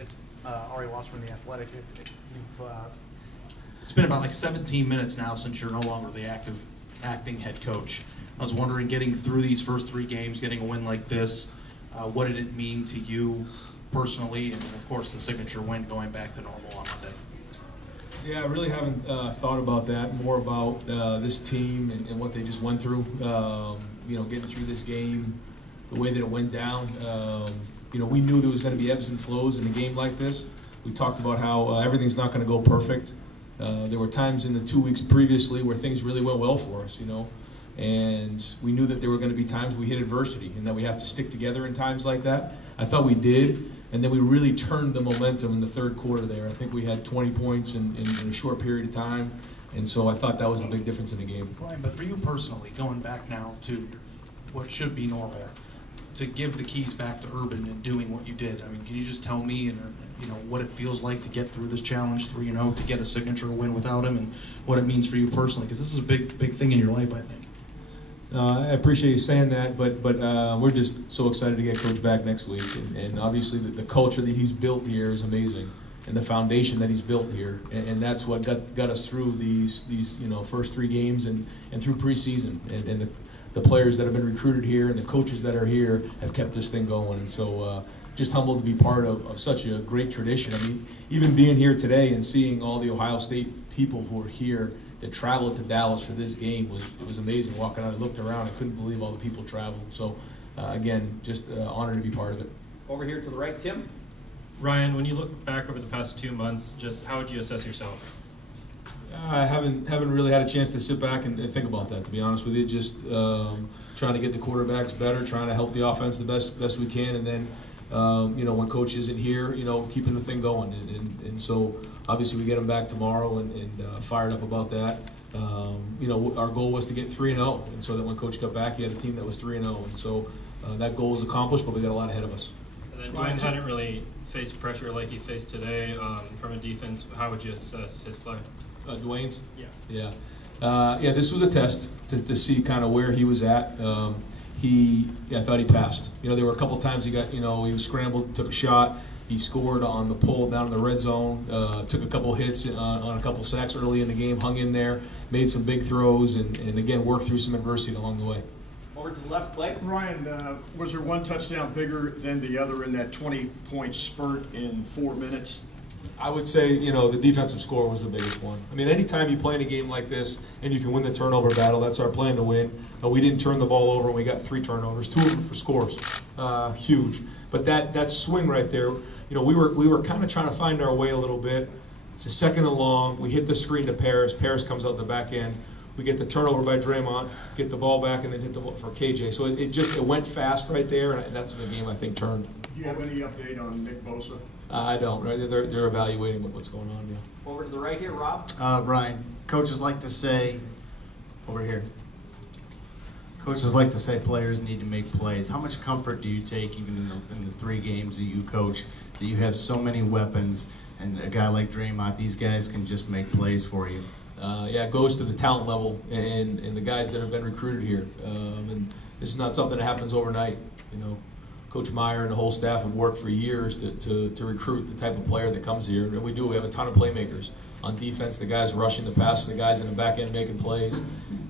It's Ari Wasserman, The Athletic. It's been about like 17 minutes now since you're no longer the acting head coach. I was wondering, getting through these first 3 games, getting a win like this, what did it mean to you personally, and of course the signature win going back to normal on Monday? Yeah, I really haven't thought about that, more about this team and what they just went through. Getting through this game, the way that it went down. We knew there was going to be ebbs and flows in a game like this. We talked about how everything's not going to go perfect. There were times in the 2 weeks previously where things really went well for us, and we knew that there were going to be times we hit adversity and that we have to stick together in times like that. I thought we did, and then we really turned the momentum in the third quarter there. I think we had 20 points in a short period of time, and so I thought that was the big difference in the game. Brian, but for you personally, going back now to what should be normal, to give the keys back to Urban and doing what you did, I mean, can you just tell me what it feels like to get through this challenge 3-0, to get a signature win without him, and what it means for you personally? Because this is a big thing in your life, I think. I appreciate you saying that, but we're just so excited to get Coach back next week, and obviously the culture that he's built here is amazing, and the foundation that he's built here, and that's what got us through these first 3 games and through preseason, and the players that have been recruited here and the coaches that are here have kept this thing going, and so just humbled to be part of such a great tradition. I mean, even being here today and seeing all the Ohio State people who are here that traveled to Dallas for this game was amazing. Walking out, I looked around, I couldn't believe all the people traveled. So again, just honored to be part of it. Over here to the right, Tim. Ryan, when you look back over the past 2 months, just how would you assess yourself? I haven't really had a chance to sit back and think about that, to be honest with you. Just trying to get the quarterbacks better, trying to help the offense the best we can, and then when Coach isn't here, keeping the thing going. And so obviously we get him back tomorrow and fired up about that. Our goal was to get 3-0, and so that when Coach got back, he had a team that was 3-0, and so that goal was accomplished, but we got a lot ahead of us. And then Dwayne hadn't really faced pressure like he faced today from a defense. How would you assess his play? Dwayne's? Yeah. Yeah, this was a test to see kind of where he was at. I thought he passed. There were a couple times he was scrambled, took a shot. He scored on the pull down in the red zone, took a couple hits on a couple sacks early in the game, hung in there, made some big throws, and again, worked through some adversity along the way. Over to the left, Clay. Ryan, was there one touchdown bigger than the other in that 20-point spurt in 4 minutes? I would say, the defensive score was the biggest one. I mean, anytime you play in a game like this and you can win the turnover battle, that's our plan to win. We didn't turn the ball over, and we got 3 turnovers, 2 of them for scores. Huge. But that swing right there, we were kind of trying to find our way a little bit. It's a 2nd and long. We hit the screen to Paris. Paris comes out the back end. We get the turnover by Draymond, get the ball back, and then hit the ball for KJ. So it went fast right there, and that's when the game, I think, turned. Do you have any update on Nick Bosa? I don't. Right? They're evaluating what's going on. Yeah. Over to the right here, Rob. Ryan, coaches like to say, over here, coaches like to say players need to make plays. How much comfort do you take, even in the 3 games that you coach, that you have so many weapons, and a guy like Draymond, these guys can just make plays for you? Yeah, it goes to the talent level and the guys that have been recruited here. And this is not something that happens overnight. Coach Meyer and the whole staff have worked for years to recruit the type of player that comes here. And we do. We have a ton of playmakers. On defense, the guys rushing the pass, the guys in the back end making plays.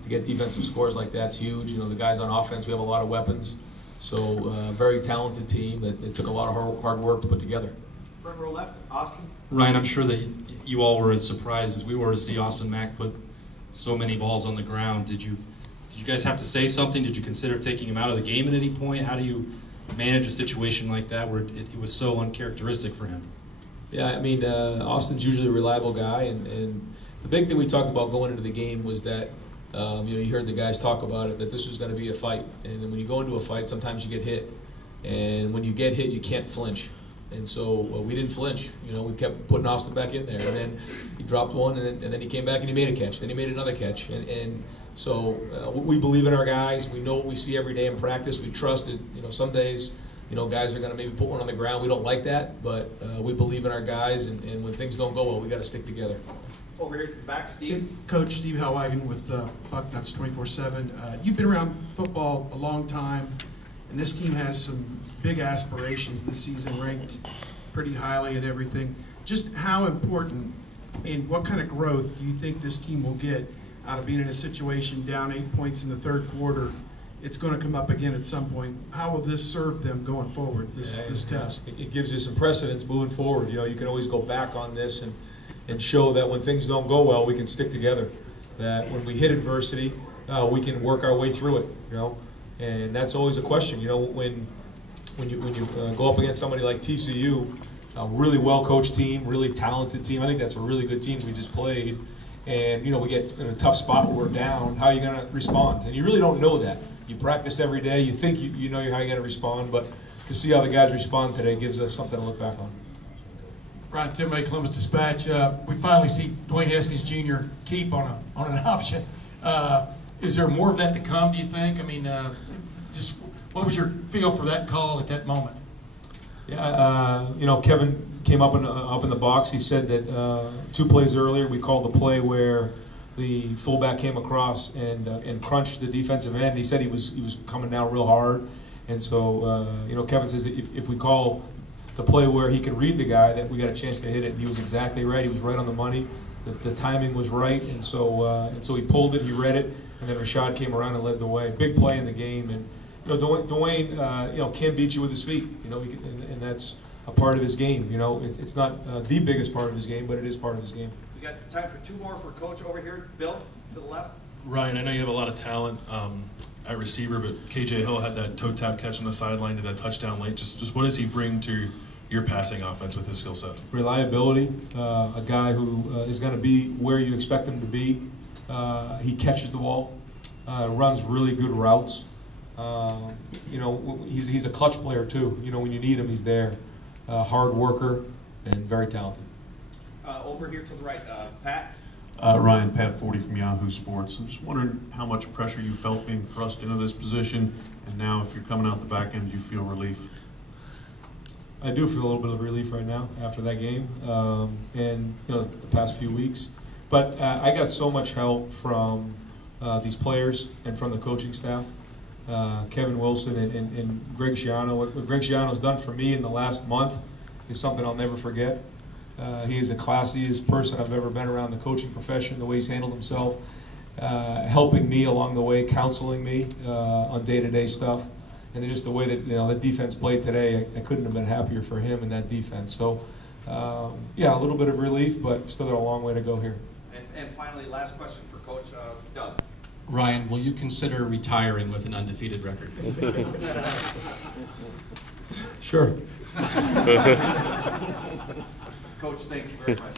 To get defensive scores like that's huge. The guys on offense, we have a lot of weapons. So very talented team that it took a lot of hard work to put together. Front row left, Austin. Ryan, I'm sure that you all were as surprised as we were to see Austin Mack put so many balls on the ground. Did you guys have to say something? Did you consider taking him out of the game at any point? How do you manage a situation like that where it was so uncharacteristic for him? Yeah, I mean, Austin's usually a reliable guy, and the big thing we talked about going into the game was that, you heard the guys talk about it, that this was going to be a fight. And then when you go into a fight, sometimes you get hit. And when you get hit, you can't flinch. And so we didn't flinch. We kept putting Austin back in there. And then he dropped one, and then he came back and he made a catch. Then he made another catch. And so we believe in our guys. We know what we see every day in practice. We trust that, some days, guys are going to maybe put one on the ground. We don't like that, but we believe in our guys. And when things don't go well, we got to stick together. Over here to the back, Steve. Coach Steve Hellwagon with Bucknuts 24/7. You've been around football a long time, and this team has some big aspirations this season, ranked pretty highly and everything. Just how important and what kind of growth do you think this team will get out of being in a situation down 8 points in the third quarter? It's going to come up again at some point. How will this serve them going forward, this test? It gives you some precedence moving forward. You know, you can always go back on this and show that when things don't go well, we can stick together. That when we hit adversity, we can work our way through it. You know, and that's always a question. You know, when you go up against somebody like TCU, a really well-coached team, really talented team. I think that's a really good team we just played. And, you know, we get in a tough spot where we're down. How are you going to respond? And you really don't know that. You practice every day. You think you know how you're going to respond. But to see how the guys respond today gives us something to look back on. Ryan Timray, Columbus Dispatch. We finally see Dwayne Haskins Jr. keep on an option. Is there more of that to come, do you think? I mean, just what was your feel for that call at that moment? Yeah, you know, Kevin came up in the box. He said that 2 plays earlier we called the play where the fullback came across and crunched the defensive end. He said he was coming down real hard, and so you know, Kevin says if we call the play where he can read the guy, that we got a chance to hit it. And he was exactly right. He was right on the money. The timing was right, and so he pulled it. He read it, and then Rashad came around and led the way. Big play in the game, and you know, Dwayne you know, can beat you with his feet. You know, and that's a part of his game. You know, it's not the biggest part of his game, but it is part of his game. We got time for 2 more for Coach over here. Bill, to the left. Ryan, I know you have a lot of talent at receiver, but KJ Hill had that toe tap catch on the sideline to that touchdown late. Just what does he bring to your passing offense with his skill set? Reliability, a guy who is going to be where you expect him to be. He catches the ball, runs really good routes. You know, he's a clutch player too. You know, when you need him, he's there. Hard worker and very talented. Over here to the right, Pat. Ryan, Pat 40 from Yahoo Sports. I'm just wondering how much pressure you felt being thrust into this position, and now if you're coming out the back end, do you feel relief? I do feel a little bit of relief right now after that game, and you know, the past few weeks. But I got so much help from these players and from the coaching staff. Kevin Wilson and Greg Schiano. What Greg Schiano's done for me in the last month is something I'll never forget. He is the classiest person I've ever been around the coaching profession, the way he's handled himself, helping me along the way, counseling me on day-to-day stuff. And then just the way that, you know, the defense played today, I couldn't have been happier for him and that defense. So, yeah, a little bit of relief, but still got a long way to go here. And finally, last question for Coach Doug. Ryan, will you consider retiring with an undefeated record? Sure. Coach, thank you very much.